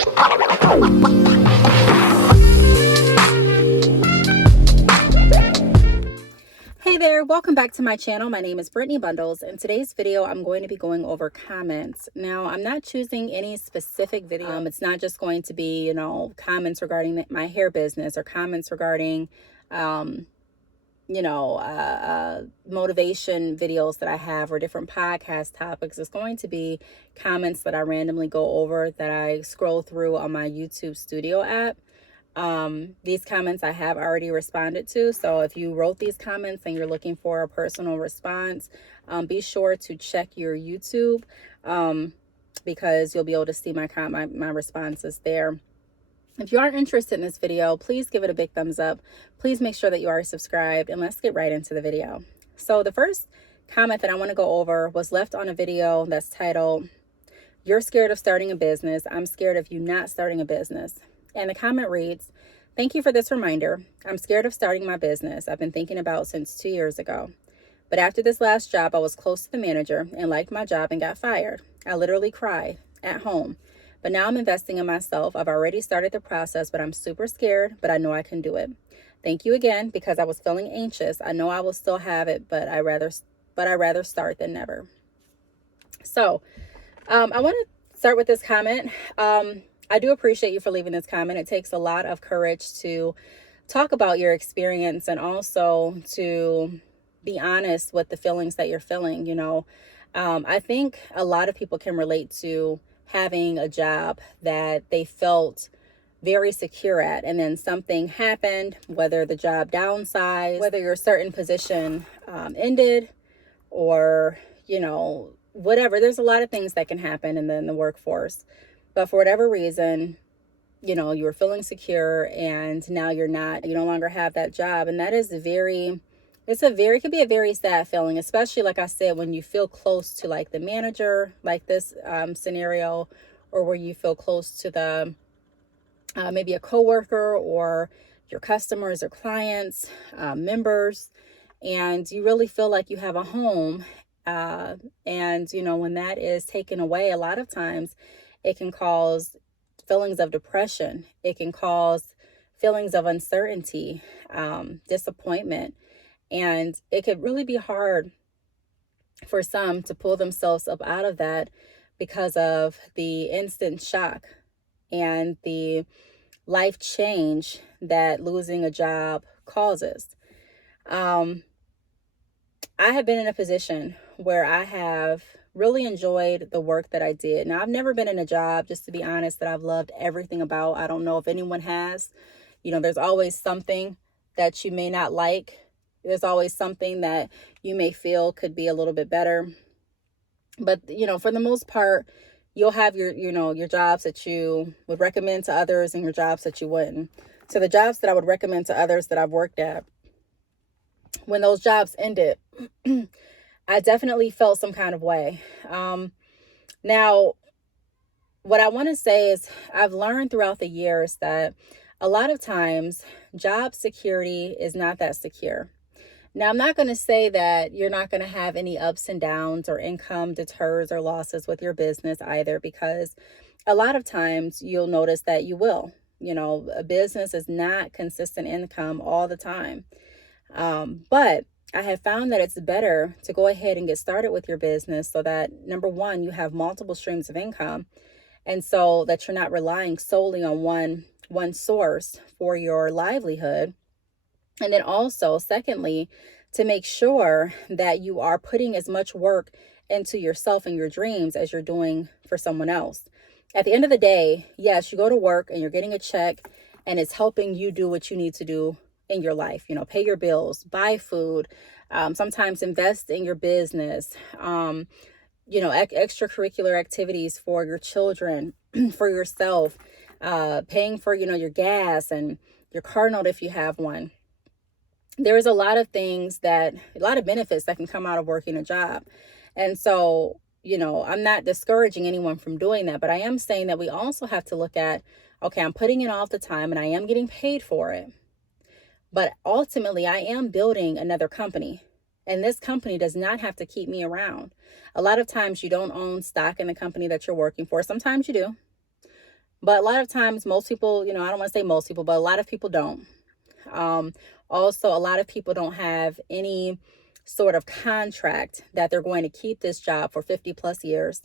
Hey there, welcome back to my channel. My name is Brittney Bundles. In today's video, I'm going to be going over comments. Now, I'm not choosing any specific video. It's not just going to be, comments regarding my hair business or comments regarding, motivation videos that I have or different podcast topics. It's going to be comments that I randomly go over that I scroll through on my YouTube Studio app. These comments I have already responded to. So if you wrote these comments and you're looking for a personal response, be sure to check your YouTube, because you'll be able to see my responses there. If you aren't interested in this video, please give it a big thumbs up. Please make sure that you are subscribed, and let's get right into the video. So the first comment that I want to go over was left on a video that's titled, "You're scared of starting a business. I'm scared of you not starting a business." And the comment reads, "Thank you for this reminder. I'm scared of starting my business I've been thinking about since 2 years ago. But after this last job, I was close to the manager and liked my job and got fired. I literally cried at home. But now I'm investing in myself. I've already started the process, but I'm super scared, but I know I can do it. Thank you again, because I was feeling anxious. I know I will still have it, but I rather start than never." So I want to start with this comment. I do appreciate you for leaving this comment. It takes a lot of courage to talk about your experience and also to be honest with the feelings that you're feeling. I think a lot of people can relate to having a job that they felt very secure at, and then something happened, whether the job downsized, whether your certain position ended, or whatever. There's a lot of things that can happen in the workforce, but for whatever reason, you were feeling secure, and now you no longer have that job. And that is it could be a very sad feeling, especially, like I said, when you feel close to like the manager, like this scenario, or where you feel close to the maybe a coworker or your customers or clients, members, and you really feel like you have a home. And when that is taken away, a lot of times it can cause feelings of depression. It can cause feelings of uncertainty, disappointment. And it could really be hard for some to pull themselves up out of that because of the instant shock and the life change that losing a job causes. I have been in a position where I have really enjoyed the work that I did. Now, I've never been in a job, just to be honest, that I've loved everything about. I don't know if anyone has. There's always something that you may not like. There's always something that you may feel could be a little bit better. But, for the most part, you'll have your jobs that you would recommend to others and your jobs that you wouldn't. So the jobs that I would recommend to others that I've worked at, when those jobs ended, I definitely felt some kind of way. Now, what I want to say is I've learned throughout the years that a lot of times job security is not that secure. Now, I'm not going to say that you're not going to have any ups and downs or income deters or losses with your business either, because a lot of times you'll notice that you will. A business is not consistent income all the time. But I have found that it's better to go ahead and get started with your business so that, number one, you have multiple streams of income, and so that you're not relying solely on one source for your livelihood. And then also, secondly, to make sure that you are putting as much work into yourself and your dreams as you're doing for someone else. At the end of the day, yes, you go to work and you're getting a check and it's helping you do what you need to do in your life, pay your bills, buy food, sometimes invest in your business, extracurricular activities for your children, for yourself, paying for, your gas and your car note if you have one. There's a lot of benefits that can come out of working a job. And so, I'm not discouraging anyone from doing that, but I am saying that we also have to look at, okay, I'm putting in all the time and I am getting paid for it. But ultimately, I am building another company, and this company does not have to keep me around. A lot of times you don't own stock in the company that you're working for. Sometimes you do. But a lot of times, most people, I don't want to say most people, but a lot of people don't. Um, Also, a lot of people don't have any sort of contract that they're going to keep this job for 50 plus years.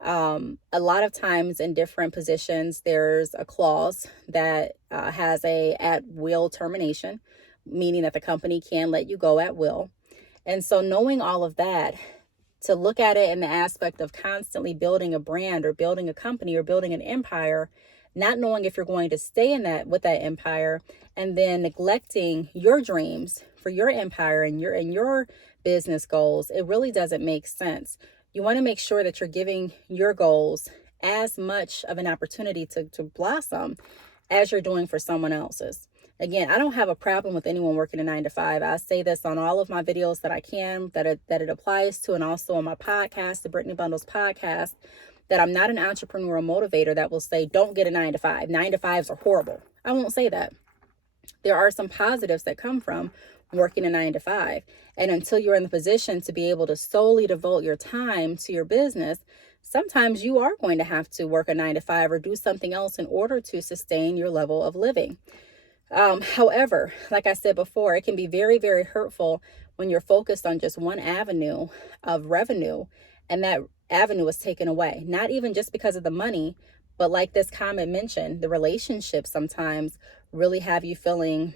A lot of times in different positions, there's a clause that has a at will termination, meaning that the company can let you go at will. And so knowing all of that, to look at it in the aspect of constantly building a brand or building a company or building an empire, not knowing if you're going to stay in that with that empire, and then neglecting your dreams for your empire and your business goals, it really doesn't make sense. You want to make sure that you're giving your goals as much of an opportunity to blossom as you're doing for someone else's. Again, I don't have a problem with anyone working a 9 to 5. I say this on all of my videos that I can, that it applies to, and also on my podcast, the Brittney Bundles podcast, that I'm not an entrepreneurial motivator that will say, don't get a 9 to 5. 9 to 5s are horrible. I won't say that. There are some positives that come from working a 9 to 5. And until you're in the position to be able to solely devote your time to your business, sometimes you are going to have to work a 9 to 5 or do something else in order to sustain your level of living. However, like I said before, it can be very, very hurtful when you're focused on just one avenue of revenue and that avenue is taken away. Not even just because of the money, but like this comment mentioned, the relationships sometimes really have you feeling,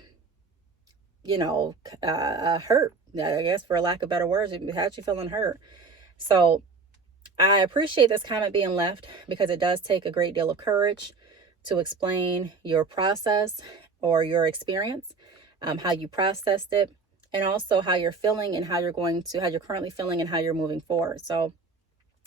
hurt. I guess for lack of better words, it has you feeling hurt. So I appreciate this comment being left because it does take a great deal of courage to explain your process or your experience, how you processed it, and also how you're feeling and how you're currently feeling and how you're moving forward. So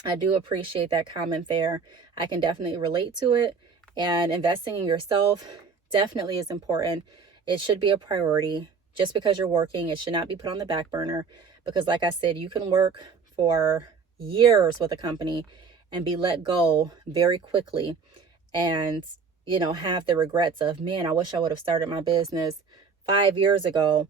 I do appreciate that comment there. I can definitely relate to it, and investing in yourself definitely is important. It should be a priority. Just because you're working, it should not be put on the back burner, because like I said, you can work for years with a company and be let go very quickly and have the regrets of, man, I wish I would have started my business 5 years ago,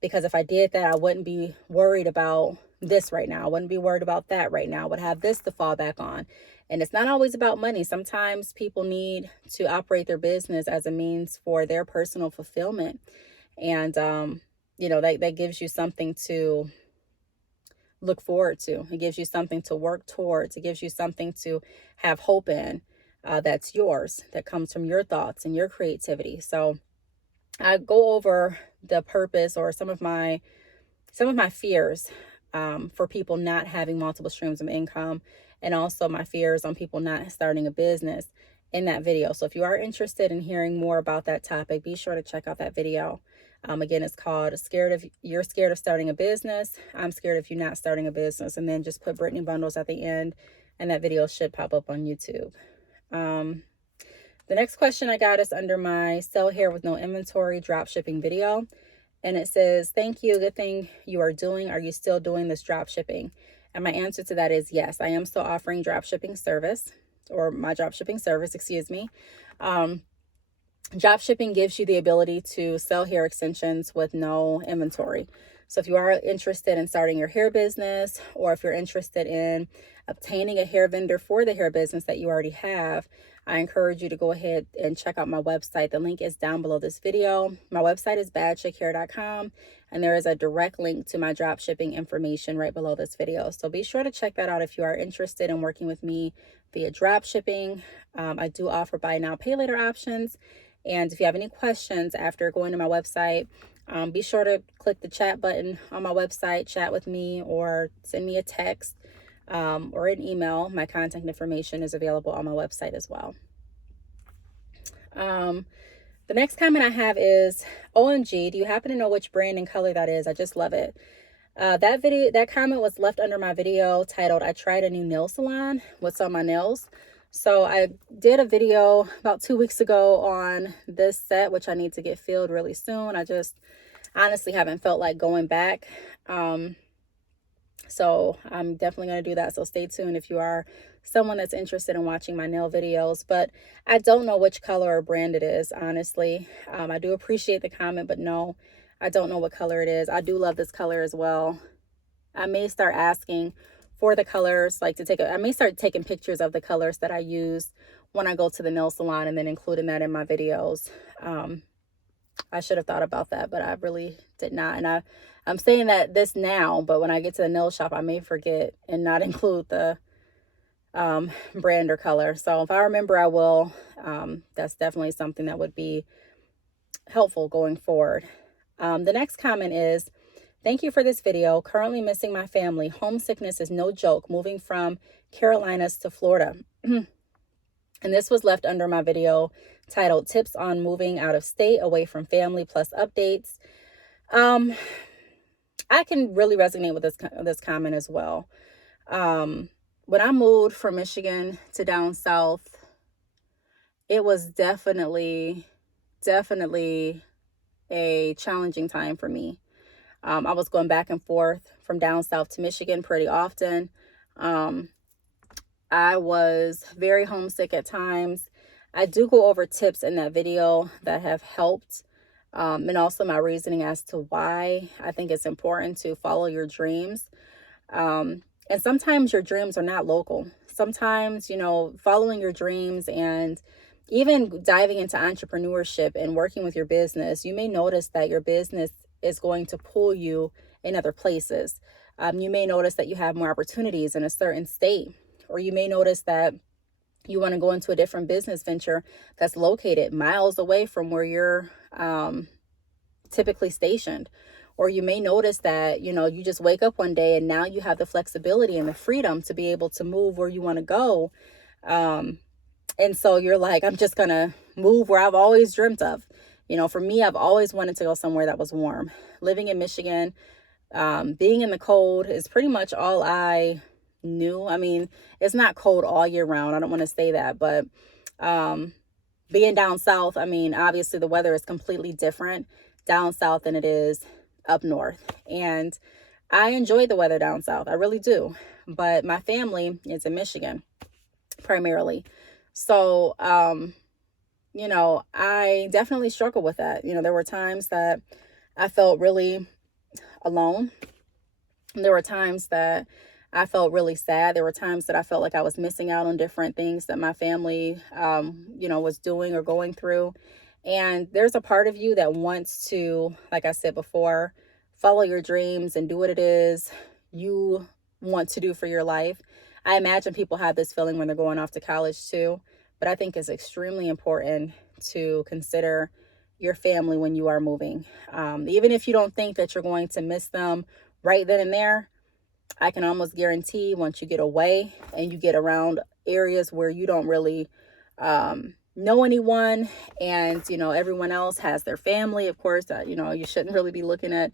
because if I did that, I wouldn't be worried about this right now. I wouldn't be worried about that right now. I would have this to fall back on. And it's not always about money. Sometimes people need to operate their business as a means for their personal fulfillment. And, that gives you something to look forward to. It gives you something to work towards. It gives you something to have hope in. That's yours, that comes from your thoughts and your creativity. So I go over the purpose or some of my fears for people not having multiple streams of income, and also my fears on people not starting a business in that video. So if you are interested in hearing more about that topic, be sure to check out that video. Again, it's called You're Scared of Starting a Business. I'm Scared of You Not Starting a Business. And then just put Brittney Bundles at the end, and that video should pop up on YouTube. The next question I got is under my sell hair with no inventory drop shipping video. And it says, thank you. Good thing you are doing. Are you still doing this drop shipping? And my answer to that is yes, I am still offering drop shipping service, or my drop shipping service, excuse me. Drop shipping gives you the ability to sell hair extensions with no inventory. So if you are interested in starting your hair business, or if you're interested in obtaining a hair vendor for the hair business that you already have, I encourage you to go ahead and check out my website. The link is down below this video. My website is badchickhair.com, and there is a direct link to my drop shipping information right below this video. So be sure to check that out if you are interested in working with me via drop shipping. I do offer buy now, pay later options. And if you have any questions after going to my website, be sure to click the chat button on my website, chat with me, or send me a text or an email. My contact information is available on my website as well. The next comment I have is, OMG, do you happen to know which brand and color that is? I just love it. That comment was left under my video titled, I tried a new nail salon. What's on my nails? So I did a video about 2 weeks ago on this set, which I need to get filled really soon. I just honestly haven't felt like going back. So I'm definitely going to do that. So stay tuned if you are someone that's interested in watching my nail videos. But I don't know which color or brand it is, honestly. I do appreciate the comment, but no, I don't know what color it is. I do love this color as well. I may start asking for the colors, like to take I may start taking pictures of the colors that I use when I go to the nail salon and then including that in my videos. I should have thought about that, but I really did not. And I'm saying that this now, but when I get to the nail shop, I may forget and not include the brand or color. So if I remember, I will. That's definitely something that would be helpful going forward. The next comment is, thank you for this video. Currently missing my family. Homesickness is no joke. Moving from Carolinas to Florida. And this was left under my video titled Tips on Moving Out of State Away from Family plus Updates. I can really resonate with this comment as well. When I moved from Michigan to down south, it was definitely a challenging time for me. I was going back and forth from down south to Michigan pretty often. I was very homesick at times. I do go over tips in that video that have helped, and also my reasoning as to why I think it's important to follow your dreams. And sometimes your dreams are not local. Sometimes, following your dreams and even diving into entrepreneurship and working with your business, you may notice that your business is going to pull you in other places. You may notice that you have more opportunities in a certain state, or you may notice that you want to go into a different business venture that's located miles away from where you're typically stationed. Or you may notice that, you just wake up one day and now you have the flexibility and the freedom to be able to move where you want to go. And so you're like, I'm just going to move where I've always dreamt of. For me, I've always wanted to go somewhere that was warm. Living in Michigan, being in the cold is pretty much all I knew. I mean, it's not cold all year round. I don't want to say that, but being down south, I mean, obviously the weather is completely different down south than it is up north. And I enjoy the weather down south. I really do. But my family is in Michigan primarily. So, I definitely struggle with that. There were times that I felt really alone. There were times that I felt really sad. There were times that I felt like I was missing out on different things that my family, was doing or going through. And there's a part of you that wants to, like I said before, follow your dreams and do what it is you want to do for your life. I imagine people have this feeling when they're going off to college too, but I think it's extremely important to consider your family when you are moving. Even if you don't think that you're going to miss them right then and there, I can almost guarantee once you get away and you get around areas where you don't really know anyone, and everyone else has their family, of course, you shouldn't really be looking at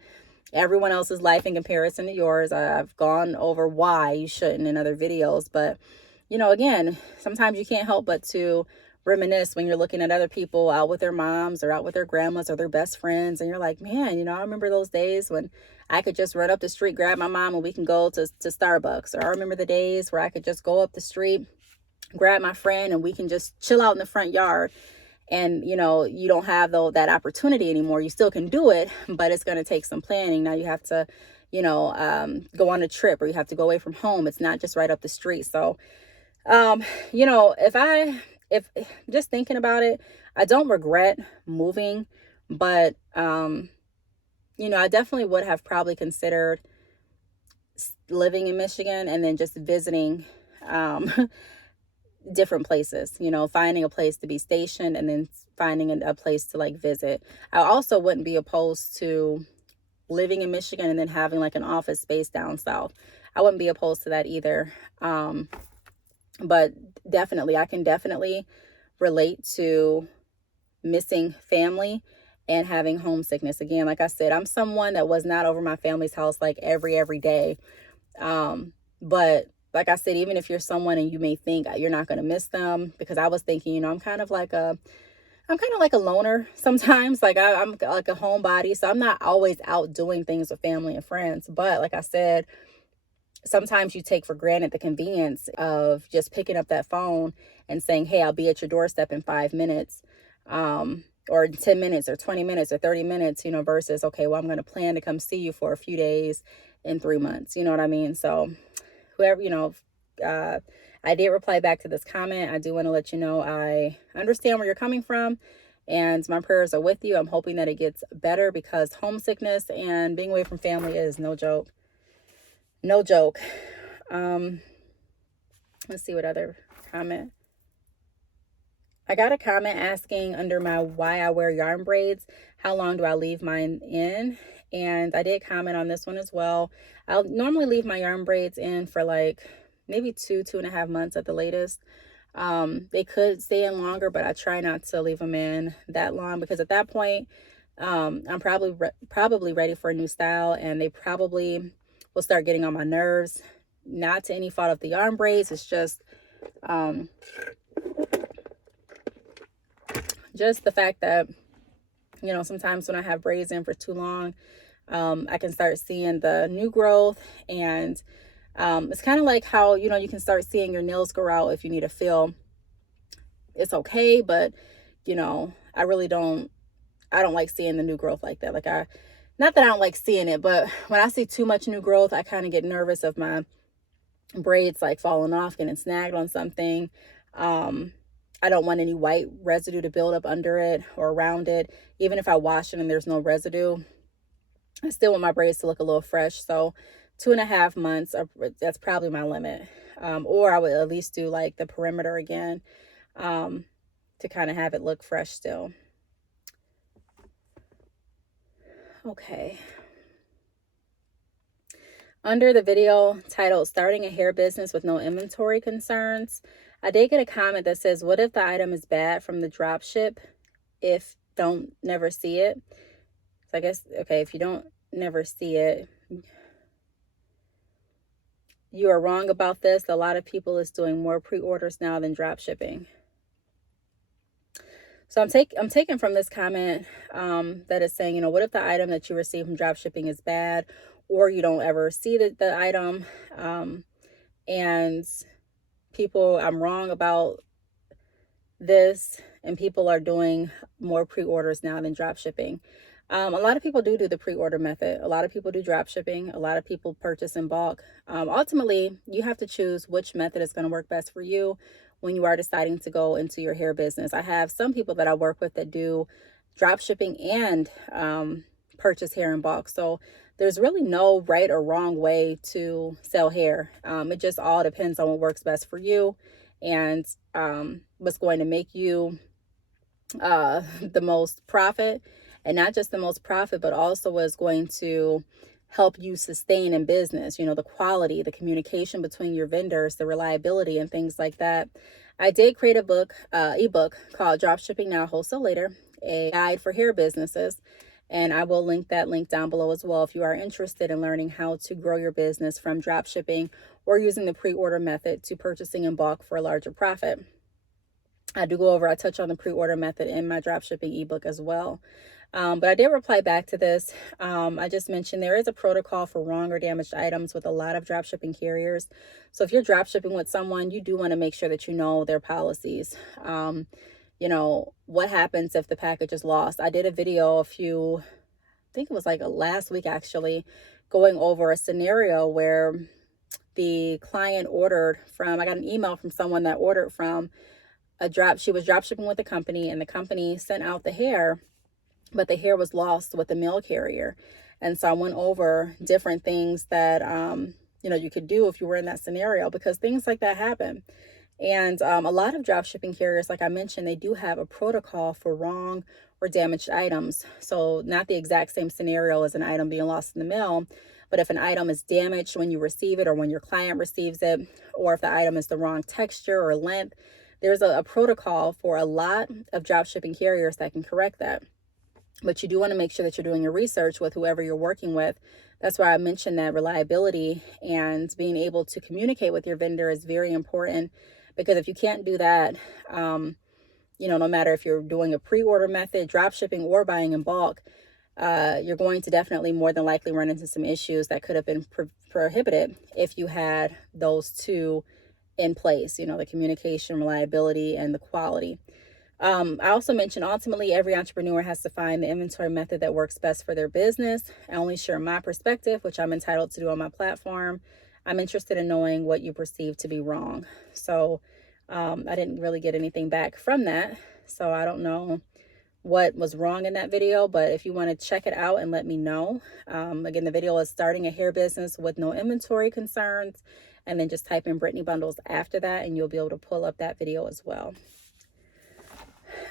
everyone else's life in comparison to yours. I've gone over why you shouldn't in other videos, but again, sometimes you can't help but to reminisce when you're looking at other people out with their moms or out with their grandmas or their best friends, and you're like, man, I remember those days when I could just run up the street, grab my mom, and we can go to Starbucks. Or I remember the days where I could just go up the street, grab my friend, and we can just chill out in the front yard. And you don't have that opportunity anymore. You still can do it, but it's going to take some planning. Now you have to go on a trip, or you have to go away from home. It's not just right up the street. So if just thinking about it, I don't regret moving, but I definitely would have probably considered living in Michigan and then just visiting different places, finding a place to be stationed and then finding a place to visit. I also wouldn't be opposed to living in Michigan and then having an office space down south. I wouldn't be opposed to that either. But I can definitely relate to missing family and having homesickness. Again, like I said, I'm someone that was not over my family's house every day. But like I said, even if you're someone and you may think you're not going to miss them, because I was thinking, I'm kind of like a loner sometimes. I'm like a homebody, so I'm not always out doing things with family and friends. But like I said, sometimes you take for granted the convenience of just picking up that phone and saying, hey, I'll be at your doorstep in 5 minutes, or 10 minutes or 20 minutes or 30 minutes, versus, okay, well, I'm going to plan to come see you for a few days in 3 months. You know what I mean? So whoever, I did reply back to this comment. I do want to let you know I understand where you're coming from, and my prayers are with you. I'm hoping that it gets better, because homesickness and being away from family is no joke. No joke. Let's see what other comment. I got a comment asking under my why I wear yarn braids, how long do I leave mine in? And I did comment on this one as well. I'll normally leave my yarn braids in for like maybe 2.5 months at the latest. They could stay in longer, but I try not to leave them in that long, because at that point, I'm probably ready for a new style, and they probably will start getting on my nerves. Not to any fault of the yarn braids. It's just the fact that, sometimes when I have braids in for too long, I can start seeing the new growth. And it's kind of like how, you can start seeing your nails grow out if you need a fill. It's okay, but, I really don't like seeing the new growth like that. Not that I don't like seeing it, but when I see too much new growth, I kind of get nervous of my braids like falling off, getting snagged on something. I don't want any white residue to build up under it or around it. Even if I wash it and there's no residue, I still want my braids to look a little fresh. So 2.5 months, that's probably my limit. Or I would at least do like the perimeter again, to kind of have it look fresh still. Okay. Under the video titled Starting a Hair Business with No Inventory Concerns, I did get a comment that says, what if the item is bad from the drop ship if don't never see it? So I guess, okay, if you don't never see it, you are wrong about this. A lot of people is doing more pre-orders now than drop shipping. So I'm taking from this comment that is saying, what if the item that you receive from drop shipping is bad, or you don't ever see the item, and people, I'm wrong about this, and people are doing more pre-orders now than drop shipping. A lot of people do the pre-order method. A lot of people do drop shipping. A lot of people purchase in bulk. Ultimately, you have to choose which method is going to work best for you when you are deciding to go into your hair business. I have some people that I work with that do drop shipping and purchase hair in bulk. So there's really no right or wrong way to sell hair. It just all depends on what works best for you, and what's going to make you the most profit. And not just the most profit, but also what's going to help you sustain in business, the quality, the communication between your vendors, the reliability, and things like that. I did create a ebook called Dropshipping Now, Wholesale Later, a guide for hair businesses. And I will link that link down below as well if you are interested in learning how to grow your business from drop shipping or using the pre-order method to purchasing in bulk for a larger profit. I touch on the pre-order method in my drop shipping ebook as well. But I did reply back to this. I just mentioned there is a protocol for wrong or damaged items with a lot of drop shipping carriers. So if you're drop shipping with someone, you do want to make sure that you know their policies. What happens if the package is lost? I did a video I think it was like last week actually, going over a scenario where the client I got an email from someone that ordered from she was drop shipping with the company, and the company sent out the hair, but the hair was lost with the mail carrier. And so I went over different things that, you could do if you were in that scenario, because things like that happen. And a lot of drop shipping carriers, like I mentioned, they do have a protocol for wrong or damaged items. So not the exact same scenario as an item being lost in the mail, but if an item is damaged when you receive it or when your client receives it, or if the item is the wrong texture or length, there's a protocol for a lot of drop shipping carriers that can correct that. But you do want to make sure that you're doing your research with whoever you're working with. That's why I mentioned that reliability and being able to communicate with your vendor is very important, because if you can't do that, no matter if you're doing a pre-order method, drop shipping, or buying in bulk, you're going to definitely more than likely run into some issues that could have been prohibited if you had those two in place, the communication, reliability, and the quality. I also mentioned ultimately every entrepreneur has to find the inventory method that works best for their business. I only share my perspective, which I'm entitled to do on my platform. I'm interested in knowing what you perceive to be wrong. So I didn't really get anything back from that. So I don't know what was wrong in that video, but if you want to check it out and let me know. Again, the video is starting a hair business with no inventory concerns, and then just type in Brittney Bundles after that and you'll be able to pull up that video as well.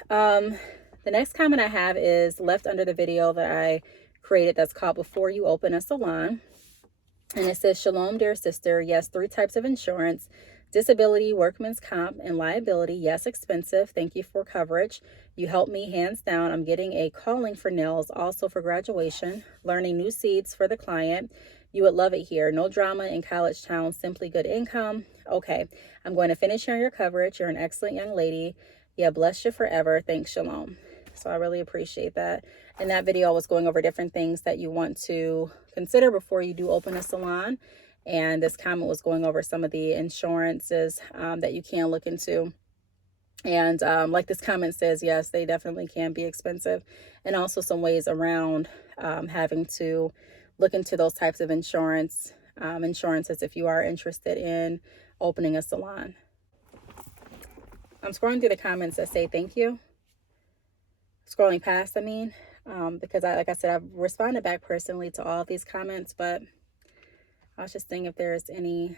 The next comment I have is left under the video that I created that's called Before You Open a Salon. And it says, Shalom, dear sister. Yes, 3 types of insurance: disability, workman's comp, and liability. Yes, expensive. Thank you for coverage. You helped me hands down. I'm getting a calling for nails, also for graduation, learning new seeds for the client. You would love it here. No drama in college town, simply good income. Okay, I'm going to finish hearing your coverage. You're an excellent young lady. Yeah, bless you forever. Thanks, Shalom. So I really appreciate that. In that video, I was going over different things that you want to consider before you do open a salon. And this comment was going over some of the insurances that you can look into. And like this comment says, yes, they definitely can be expensive. And also some ways around having to look into those types of insurances if you are interested in opening a salon. I'm scrolling through the comments that say thank you. Scrolling past, because like I said, I've responded back personally to all of these comments, but I was just thinking if there's anything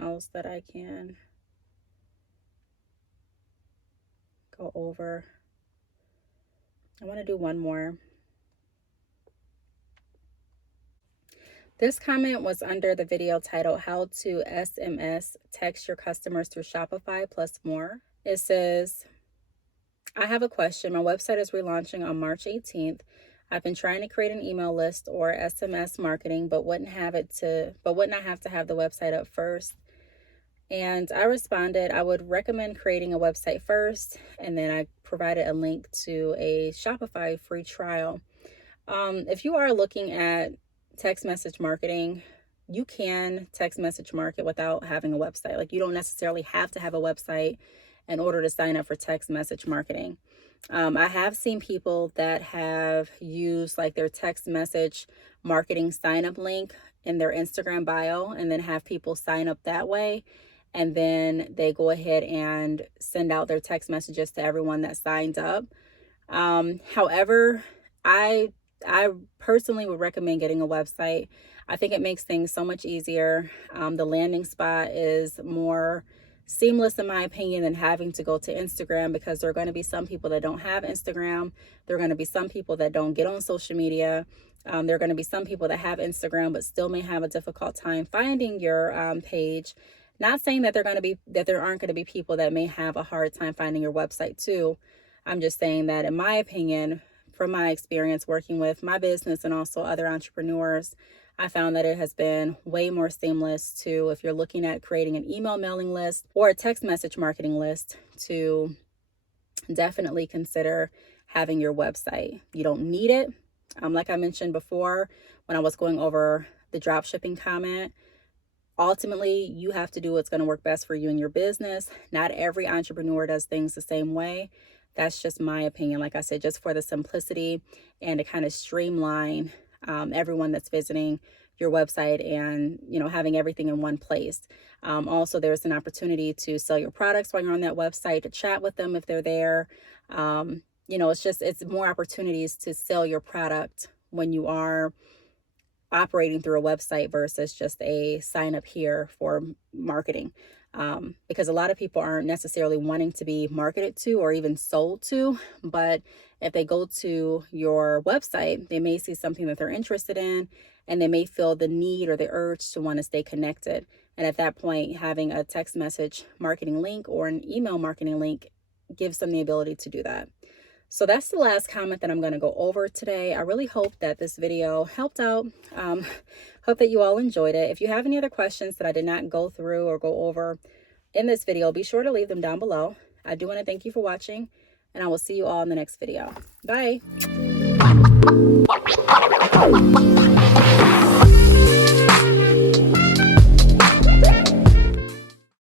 else that I can go over. I want to do one more. This comment was under the video titled How to SMS Text Your Customers Through Shopify Plus More. It says, I have a question. My website is relaunching on March 18th. I've been trying to create an email list or SMS marketing, but wouldn't I have to have the website up first? And I responded, I would recommend creating a website first, and then I provided a link to a Shopify free trial. If you are looking at text message marketing, you can text message market without having a website. Like, you don't necessarily have to have a website in order to sign up for text message marketing. I have seen people that have used like their text message marketing sign up link in their Instagram bio and then have people sign up that way. And then they go ahead and send out their text messages to everyone that signed up. However, I personally would recommend getting a website. I think it makes things so much easier. The landing spot is more seamless, in my opinion, than having to go to Instagram, because there are going to be some people that don't have Instagram. There are going to be some people that don't get on social media. There are going to be some people that have Instagram but still may have a difficult time finding your page. Not saying that there aren't going to be people that may have a hard time finding your website too. I'm just saying that, in my opinion, from my experience working with my business and also other entrepreneurs, I found that it has been way more seamless to, if you're looking at creating an email mailing list or a text message marketing list, to definitely consider having your website. You don't need it. Like I mentioned before, when I was going over the drop shipping comment, ultimately, you have to do what's going to work best for you and your business. Not every entrepreneur does things the same way. That's just my opinion. Like I said, just for the simplicity and to kind of streamline everyone that's visiting your website and, having everything in one place. Also, there's an opportunity to sell your products while you're on that website, to chat with them if they're there. It's more opportunities to sell your product when you are operating through a website versus just a sign up here for marketing. Because a lot of people aren't necessarily wanting to be marketed to or even sold to, but if they go to your website, they may see something that they're interested in, and they may feel the need or the urge to want to stay connected. And at that point, having a text message marketing link or an email marketing link gives them the ability to do that. So that's the last comment that I'm going to go over today. I really hope that this video helped out. Hope that you all enjoyed it. If you have any other questions that I did not go through or go over in this video, be sure to leave them down below. I do want to thank you for watching, and I will see you all in the next video. Bye.